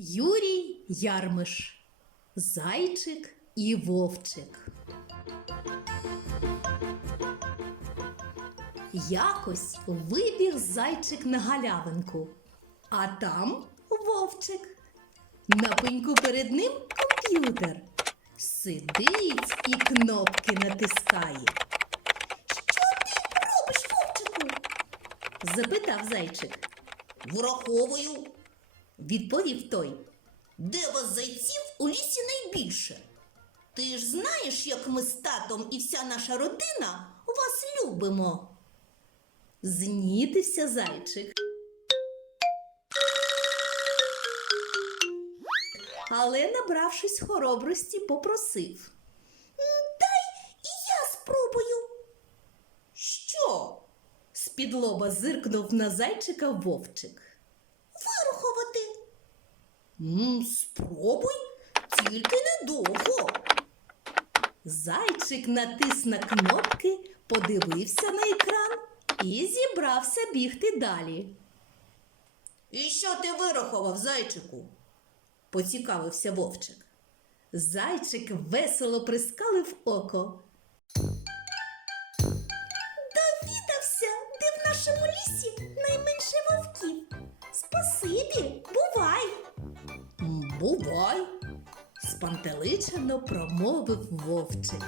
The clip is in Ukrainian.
Юрій Ярмиш, Зайчик і Вовчик. Якось вибіг зайчик на галявинку, а там вовчик. На пеньку перед ним комп'ютер. Сидить і кнопки натискає. Що ти робиш, вовчику? запитав зайчик. Враховую, Відповів той. де вас зайців у лісі найбільше. Ти ж знаєш, як ми з татом і вся наша родина вас любимо. Знітився зайчик. Але, набравшись хоробрості, попросив. Дай І я спробую. Що? З-під зиркнув на зайчика вовчик. Вирахувати. М, спробуй, тільки недовго. Зайчик натис на кнопки, подивився на екран і зібрався бігти далі. І що ти вирахував, зайчику? Поцікавився вовчик. Зайчик весело прискалив око. Довідався, де в нашому лісі найменше вовків. Спасибі, бувай. «М, Бувай, спантеличено промовив вовчик.